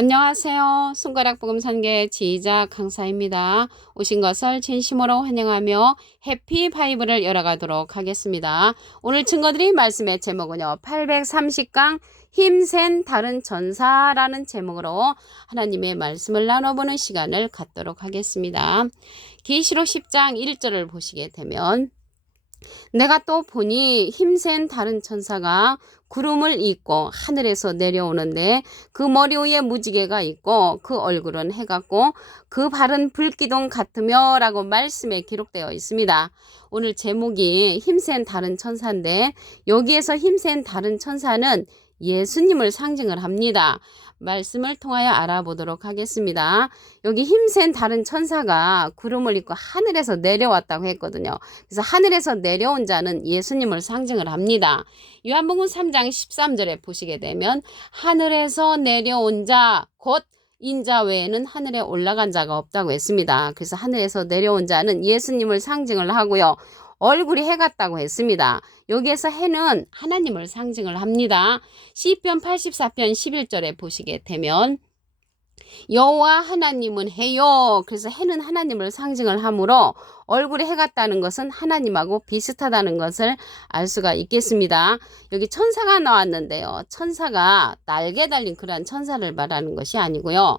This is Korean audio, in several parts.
안녕하세요. 손가락 복음 산계 지휘자 강사입니다. 오신 것을 진심으로 환영하며 해피 바이블을 열어가도록 하겠습니다. 오늘 증거드린 말씀의 제목은요. 830강 힘센 다른 전사라는 제목으로 하나님의 말씀을 나눠보는 시간을 갖도록 하겠습니다. 계시록 10장 1절을 보시게 되면 내가 또 보니 힘센 다른 천사가 구름을 입고 하늘에서 내려오는데 그 머리 위에 무지개가 있고 그 얼굴은 해 같고 그 발은 불기둥 같으며 라고 말씀에 기록되어 있습니다. 오늘 제목이 힘센 다른 천사인데 여기에서 힘센 다른 천사는 예수님을 상징을 합니다. 말씀을 통하여 알아보도록 하겠습니다. 여기 힘센 다른 천사가 구름을 입고 하늘에서 내려왔다고 했거든요. 그래서 하늘에서 내려온 자는 예수님을 상징을 합니다. 요한복음 3장 13절에 보시게 되면 하늘에서 내려온 자 곧 인자 외에는 하늘에 올라간 자가 없다고 했습니다. 그래서 하늘에서 내려온 자는 예수님을 상징을 하고요. 얼굴이 해 같다고 했습니다. 여기에서 해는 하나님을 상징을 합니다. 시편 84편 11절에 보시게 되면 여호와 하나님은 해요. 그래서 해는 하나님을 상징을 하므로 얼굴이 해 같다는 것은 하나님하고 비슷하다는 것을 알 수가 있겠습니다. 여기 천사가 나왔는데요. 천사가 날개 달린 그러한 천사를 말하는 것이 아니고요.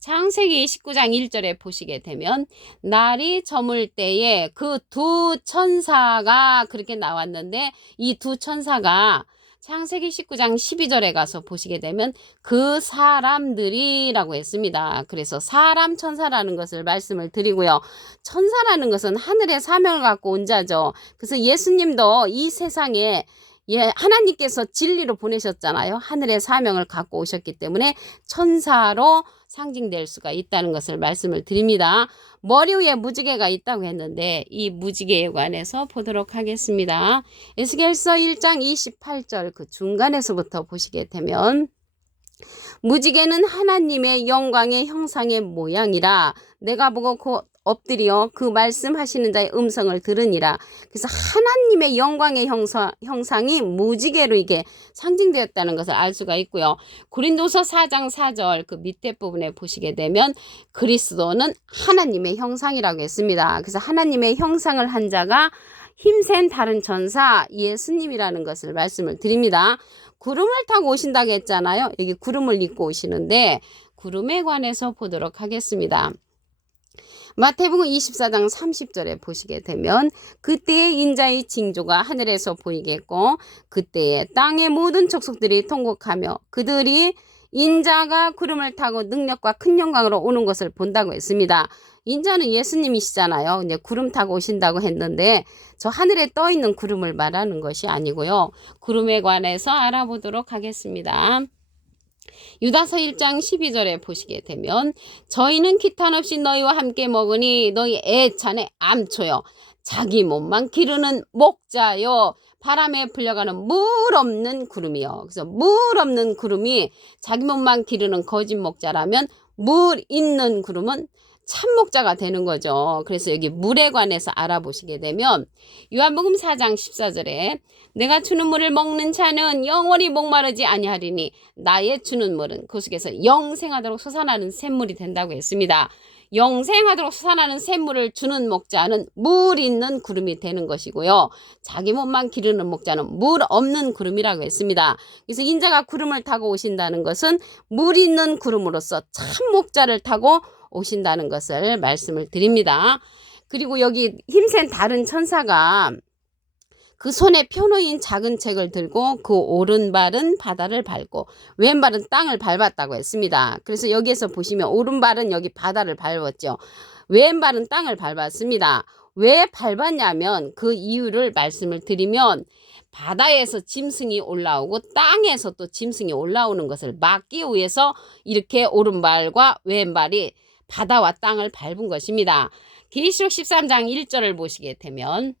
창세기 19장 1절에 보시게 되면 날이 저물 때에 그 두 천사가 그렇게 나왔는데 이 두 천사가 창세기 19장 12절에 가서 보시게 되면 그 사람들이라고 했습니다. 그래서 사람 천사라는 것을 말씀을 드리고요. 천사라는 것은 하늘의 사명을 갖고 온 자죠. 그래서 예수님도 이 세상에 하나님께서 진리로 보내셨잖아요. 하늘의 사명을 갖고 오셨기 때문에 천사로 상징될 수가 있다는 것을 말씀을 드립니다. 머리 위에 무지개가 있다고 했는데 이 무지개에 관해서 보도록 하겠습니다. 에스겔서 1장 28절 그 중간에서부터 보시게 되면 무지개는 하나님의 영광의 형상의 모양이라 내가 보고 곧 엎드려 그 말씀하시는 자의 음성을 들으니라. 그래서 하나님의 영광의 형상이 무지개로 이게 상징되었다는 것을 알 수가 있고요. 고린도서 4장 4절 그 밑에 부분에 보시게 되면 그리스도는 하나님의 형상이라고 했습니다. 그래서 하나님의 형상을 한 자가 힘센 다른 천사 예수님이라는 것을 말씀을 드립니다. 구름을 타고 오신다고 했잖아요. 여기 구름을 입고 오시는데 구름에 관해서 보도록 하겠습니다. 마태복음 24장 30절에 보시게 되면 그때의 인자의 징조가 하늘에서 보이겠고 그때에 땅의 모든 족속들이 통곡하며 그들이 인자가 구름을 타고 능력과 큰 영광으로 오는 것을 본다고 했습니다. 인자는 예수님이시잖아요. 이제 구름 타고 오신다고 했는데 저 하늘에 떠 있는 구름을 말하는 것이 아니고요. 구름에 관해서 알아보도록 하겠습니다. 유다서 1장 12절에 보시게 되면 저희는 기탄 없이 너희와 함께 먹으니 너희 애찬에 암초요 자기 몸만 기르는 목자요 바람에 불려가는 물 없는 구름이요. 그래서 물 없는 구름이 자기 몸만 기르는 거짓 목자라면 물 있는 구름은 참목자가 되는 거죠. 그래서 여기 물에 관해서 알아보시게 되면 요한복음 4장 14절에 내가 주는 물을 먹는 자는 영원히 목마르지 아니하리니 나의 주는 물은 그 속에서 영생하도록 솟아나는 샘물이 된다고 했습니다. 영생하도록 솟아나는 샘물을 주는 목자는 물 있는 구름이 되는 것이고요. 자기 몸만 기르는 목자는 물 없는 구름이라고 했습니다. 그래서 인자가 구름을 타고 오신다는 것은 물 있는 구름으로서 참 목자를 타고 오신다는 것을 말씀을 드립니다. 그리고 여기 힘센 다른 천사가 그 손에 펴놓인 작은 책을 들고 그 오른발은 바다를 밟고 왼발은 땅을 밟았다고 했습니다. 그래서 여기에서 보시면 오른발은 여기 바다를 밟았죠. 왼발은 땅을 밟았습니다. 왜 밟았냐면 그 이유를 말씀을 드리면 바다에서 짐승이 올라오고 땅에서 또 짐승이 올라오는 것을 막기 위해서 이렇게 오른발과 왼발이 바다와 땅을 밟은 것입니다. 계시록 13장 1절을 보시게 되면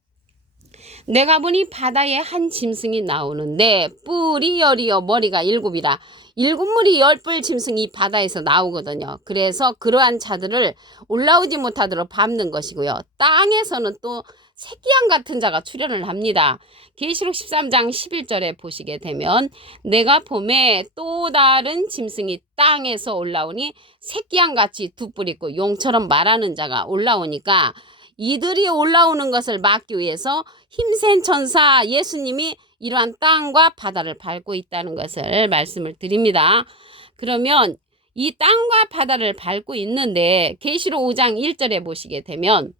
내가 보니 바다에 한 짐승이 나오는데 뿔이 10이요 머리가 7이라 일곱 무리 열불 짐승이 바다에서 나오거든요. 그래서 그러한 자들을 올라오지 못하도록 밟는 것이고요. 땅에서는 또 새끼양 같은 자가 출현을 합니다. 계시록 13장 11절에 보시게 되면 내가 봄에 또 다른 짐승이 땅에서 올라오니 새끼양 같이 두 뿔 있고 용처럼 말하는 자가 올라오니까 이들이 올라오는 것을 막기 위해서 힘센 천사 예수님이 이러한 땅과 바다를 밟고 있다는 것을 말씀을 드립니다. 그러면 이 땅과 바다를 밟고 있는데 계시록 5장 1절에 보시게 되면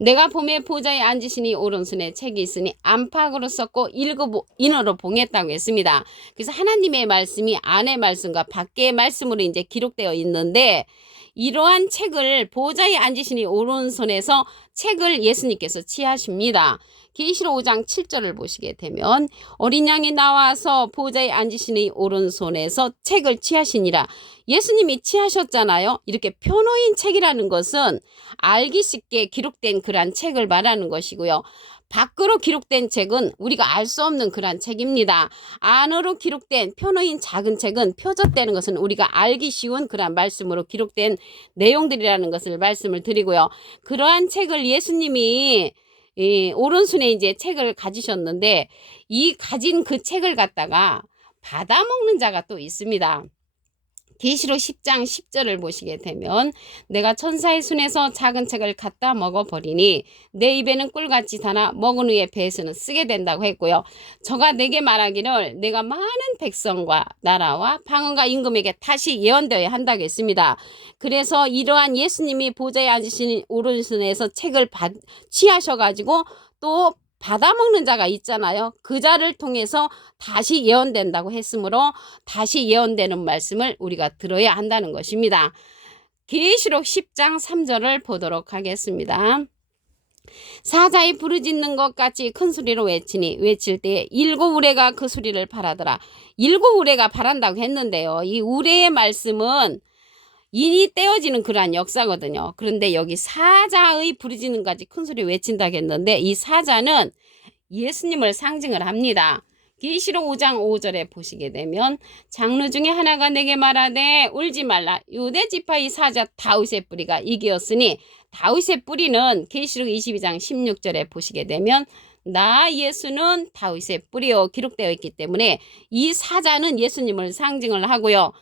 내가 봄에 보좌에 앉으시니 오른손에 책이 있으니 안팎으로 썼고 일곱 인어로 봉했다고 했습니다. 그래서 하나님의 말씀이 안의 말씀과 밖의 말씀으로 이제 기록되어 있는데 이러한 책을 보좌에 앉으시니 오른손에서 책을 예수님께서 취하십니다. 계시록 5장 7절을 보시게 되면 어린 양이 나와서 보좌에 앉으시니 오른손에서 책을 취하시니라. 예수님이 취하셨잖아요. 이렇게 표놓인 책이라는 것은 알기 쉽게 기록된 그러한 책을 말하는 것이고요. 밖으로 기록된 책은 우리가 알 수 없는 그러한 책입니다. 안으로 기록된 표놓인 작은 책은 표적되는 것은 우리가 알기 쉬운 그러한 말씀으로 기록된 내용들이라는 것을 말씀을 드리고요. 그러한 책을 예수님이 오른손에 이제 책을 가지셨는데 이 가진 그 책을 갖다가 받아먹는 자가 또 있습니다. 계시록 10장 10절을 보시게 되면 내가 천사의 손에서 작은 책을 갖다 먹어버리니 내 입에는 꿀같이 다나 먹은 후에 배에서는 쓰게 된다고 했고요. 저가 내게 말하기를 내가 많은 백성과 나라와 방언과 임금에게 다시 예언되어야 한다고 했습니다. 그래서 이러한 예수님이 보좌에 앉으신 오른손에서 책을 취하셔가지고 또 받아먹는 자가 있잖아요. 그 자를 통해서 다시 예언된다고 했으므로 다시 예언되는 말씀을 우리가 들어야 한다는 것입니다. 계시록 10장 3절을 보도록 하겠습니다. 사자의 부르짖는 것 같이 큰 소리로 외치니 외칠 때에 일곱 우레가 그 소리를 바라더라. 일곱 우레가 바란다고 했는데요. 이 우레의 말씀은 인이 떼어지는 그러한 역사거든요. 그런데 여기 사자의 부르짖는 까지 큰 소리 외친다고 했는데 이 사자는 예수님을 상징을 합니다. 계시록 5장 5절에 보시게 되면 장로 중에 하나가 내게 말하되 울지 말라. 유대 지파의 사자 다윗의 뿌리가 이기었으니 다윗의 뿌리는 계시록 22장 16절에 보시게 되면 나 예수는 다윗의 뿌리요 기록되어 있기 때문에 이 사자는 예수님을 상징을 하고요.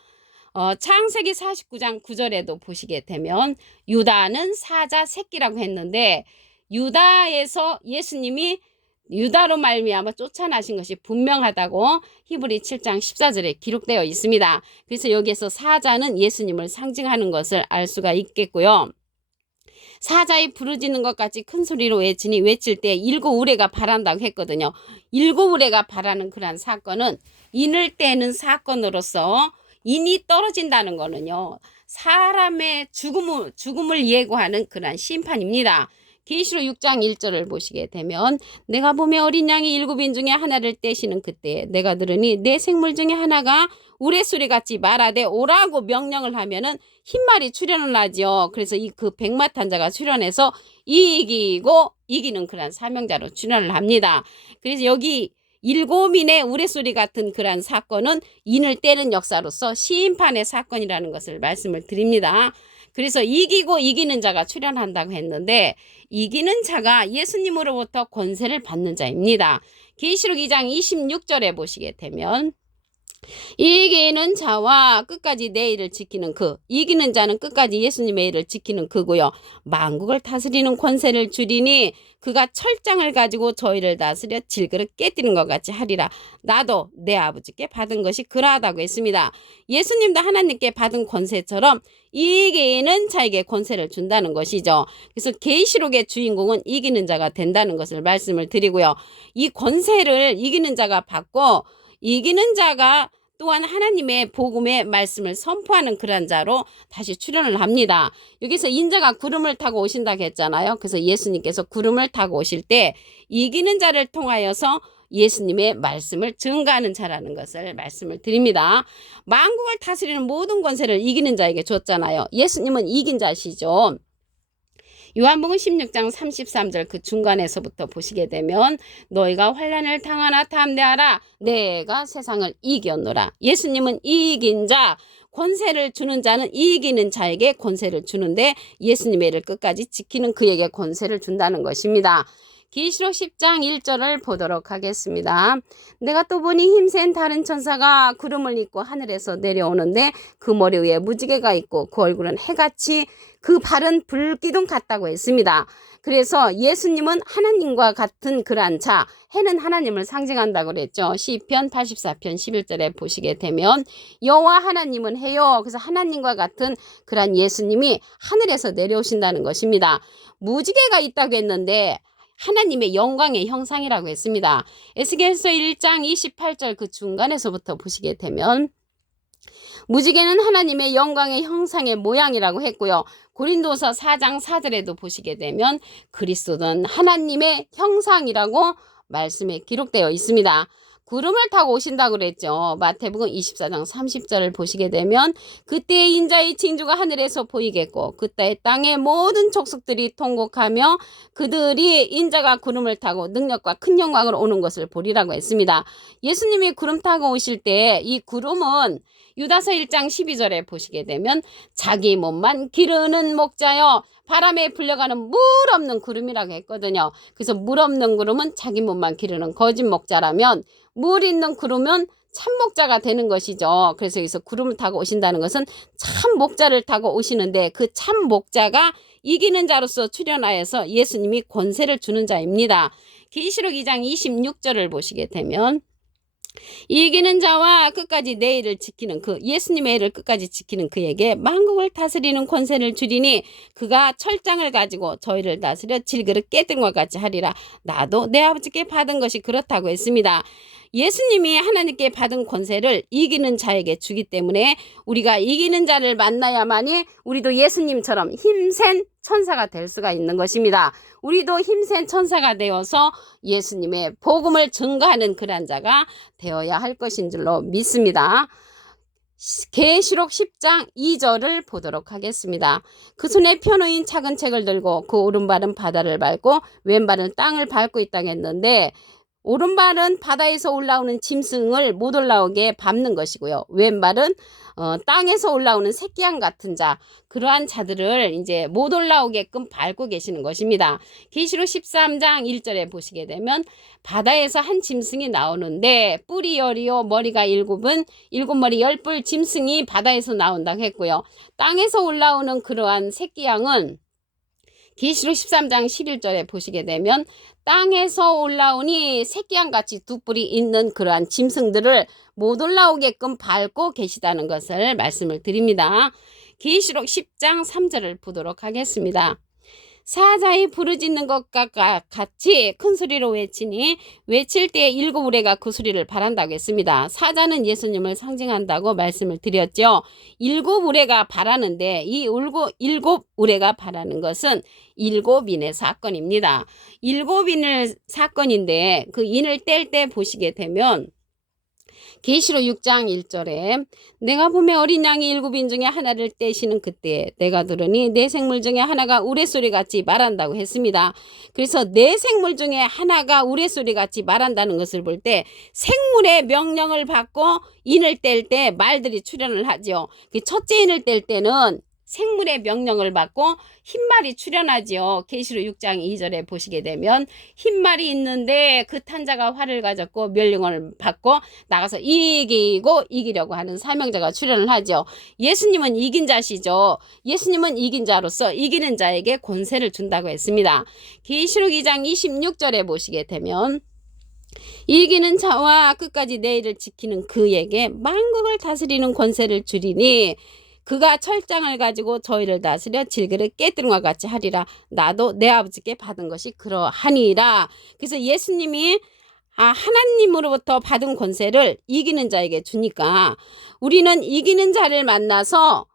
창세기 49장 9절에도 보시게 되면 유다는 사자 새끼라고 했는데 유다에서 예수님이 유다로 말미암아 쫓아나신 것이 분명하다고 히브리 7장 14절에 기록되어 있습니다. 그래서 여기에서 사자는 예수님을 상징하는 것을 알 수가 있겠고요. 사자의 부르짖는 것 같이 큰 소리로 외치니 외칠 때 일곱 우레가 바란다고 했거든요. 일곱 우레가 바라는 그러한 사건은 인을 떼는 사건으로서 인이 떨어진다는 거는요. 사람의 죽음을 예고하는 그러한 심판입니다. 계시록 6장 1절을 보시게 되면 내가 보며 어린 양이 일곱인 중에 하나를 떼시는 그때에 내가 들으니 내 생물 중에 하나가 우레소리같이 말하되 오라고 명령을 하면은 흰말이 출현을 하죠. 그래서 그 백마탄 자가 출현해서 이기고 이기는 그런 사명자로 출현을 합니다. 그래서 여기 일곱인의 우레소리 같은 그러한 사건은 인을 떼는 역사로서 심판의 사건이라는 것을 말씀을 드립니다. 그래서 이기고 이기는 자가 출현한다고 했는데 이기는 자가 예수님으로부터 권세를 받는 자입니다. 계시록 2장 26절에 보시게 되면 이기는 자와 끝까지 내 일을 지키는 그 이기는 자는 끝까지 예수님의 일을 지키는 그고요. 만국을 다스리는 권세를 주리니 그가 철장을 가지고 저희를 다스려 질그릇 깨뜨리는 것 같이 하리라. 나도 내 아버지께 받은 것이 그러하다고 했습니다. 예수님도 하나님께 받은 권세처럼 이기는 자에게 권세를 준다는 것이죠. 그래서 계시록의 주인공은 이기는 자가 된다는 것을 말씀을 드리고요. 이 권세를 이기는 자가 받고 이기는 자가 또한 하나님의 복음의 말씀을 선포하는 그런 자로 다시 출현을 합니다. 여기서 인자가 구름을 타고 오신다고 했잖아요. 그래서 예수님께서 구름을 타고 오실 때 이기는 자를 통하여서 예수님의 말씀을 증가하는 자라는 것을 말씀을 드립니다. 만국을 다스리는 모든 권세를 이기는 자에게 줬잖아요. 예수님은 이긴 자시죠. 요한복음 16장 33절 그 중간에서부터 보시게 되면 너희가 환난을 당하나 담대하라 내가 세상을 이겼노라. 예수님은 이긴 자, 권세를 주는 자는 이기는 자에게 권세를 주는데 예수님의 일을 끝까지 지키는 그에게 권세를 준다는 것입니다. 계시록 10장 1절을 보도록 하겠습니다. 내가 또 보니 힘센 다른 천사가 구름을 입고 하늘에서 내려오는데 그 머리 위에 무지개가 있고 그 얼굴은 해같이 그 발은 불기둥 같다고 했습니다. 그래서 예수님은 하나님과 같은 그러한 자, 해는 하나님을 상징한다고 그랬죠. 시편 84편 11절에 보시게 되면 여호와 하나님은 해요. 그래서 하나님과 같은 그러한 예수님이 하늘에서 내려오신다는 것입니다. 무지개가 있다고 했는데 하나님의 영광의 형상이라고 했습니다. 에스겔서 1장 28절 그 중간에서부터 보시게 되면 무지개는 하나님의 영광의 형상의 모양이라고 했고요. 고린도서 4장 4절에도 보시게 되면 그리스도는 하나님의 형상이라고 말씀에 기록되어 있습니다. 구름을 타고 오신다고 그랬죠. 마태복음 24장 30절을 보시게 되면 그때 인자의 징조가 하늘에서 보이겠고 그때 땅의 모든 족속들이 통곡하며 그들이 인자가 구름을 타고 능력과 큰 영광으로 오는 것을 보리라고 했습니다. 예수님이 구름 타고 오실 때 이 구름은 유다서 1장 12절에 보시게 되면 자기 몸만 기르는 목자여 바람에 불려가는 물 없는 구름이라고 했거든요. 그래서 물 없는 구름은 자기 몸만 기르는 거짓 목자라면 물 있는 구름은 참 목자가 되는 것이죠. 그래서 여기서 구름을 타고 오신다는 것은 참 목자를 타고 오시는데 그 참 목자가 이기는 자로서 출현하여서 예수님이 권세를 주는 자입니다. 계시록 2장 26절을 보시게 되면 이기는 자와 끝까지 내 일을 지키는 그 예수님의 일을 끝까지 지키는 그에게 만국을 다스리는 권세를 주리니 그가 철장을 가지고 저희를 다스려 질그릇 깨뜨린 것 같이 하리라. 나도 내 아버지께 받은 것이 그렇다고 했습니다. 예수님이 하나님께 받은 권세를 이기는 자에게 주기 때문에 우리가 이기는 자를 만나야만이 우리도 예수님처럼 힘센 천사가 될 수가 있는 것입니다. 우리도 힘센 천사가 되어서 예수님의 복음을 증거하는 그런 자가 되어야 할 것인 줄로 믿습니다. 계시록 10장 2절을 보도록 하겠습니다. 그 손에 펴놓인 작은 책을 들고 그 오른발은 바다를 밟고 왼발은 땅을 밟고 있다고 했는데 오른발은 바다에서 올라오는 짐승을 못 올라오게 밟는 것이고요. 왼발은 땅에서 올라오는 새끼양 같은 자, 그러한 자들을 이제 못 올라오게끔 밟고 계시는 것입니다. 계시록 13장 1절에 보시게 되면 바다에서 한 짐승이 나오는데 뿔이 10이요 머리가 7은 7머리 10뿔 짐승이 바다에서 나온다고 했고요. 땅에서 올라오는 그러한 새끼양은 계시록 13장 11절에 보시게 되면 땅에서 올라오니 새끼양같이 두 뿔이 있는 그러한 짐승들을 못 올라오게끔 밟고 계시다는 것을 말씀을 드립니다. 계시록 10장 3절을 보도록 하겠습니다. 사자의 부르짖는 것과 같이 큰 소리로 외치니 외칠 때 7 우레가 그 소리를 바란다고 했습니다. 사자는 예수님을 상징한다고 말씀을 드렸죠. 7 우레가 바라는데 이 7 우레가 바라는 것은 7인의 사건입니다. 7인의 사건인데 그 인을 뗄 때 보시게 되면 계시록 6장 1절에 내가 보매 어린 양이 7인 중에 하나를 떼시는 그때 내가 들으니 내 생물 중에 하나가 우레소리같이 말한다고 했습니다. 그래서 내 생물 중에 하나가 우레소리같이 말한다는 것을 볼 때 생물의 명령을 받고 인을 뗄 때 말들이 출현을 하죠. 첫째 인을 뗄 때는 생물의 명령을 받고 흰말이 출현하지요. 계시록 6장 2절에 보시게 되면 흰말이 있는데 그 탄자가 활을 가졌고 명령을 받고 나가서 이기려고 하는 사명자가 출현을 하죠. 예수님은 이긴 자시죠. 예수님은 이긴 자로서 이기는 자에게 권세를 준다고 했습니다. 계시록 2장 26절에 보시게 되면 이기는 자와 끝까지 내 일을 지키는 그에게 만국을 다스리는 권세를 주리니 그가 철장을 가지고 저희를 다스려 질그릇 깨뜨린 것 같이 하리라. 나도 내 아버지께 받은 것이 그러하니라. 그래서 예수님이 하나님으로부터 받은 권세를 이기는 자에게 주니까 우리는 이기는 자를 만나서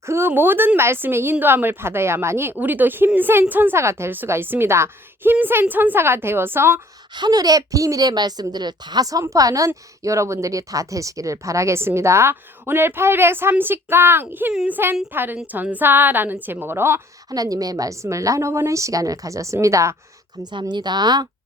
그 모든 말씀의 인도함을 받아야만이 우리도 힘센 천사가 될 수가 있습니다. 힘센 천사가 되어서 하늘의 비밀의 말씀들을 다 선포하는 여러분들이 다 되시기를 바라겠습니다. 오늘 830강 힘센 다른 천사라는 제목으로 하나님의 말씀을 나눠보는 시간을 가졌습니다. 감사합니다.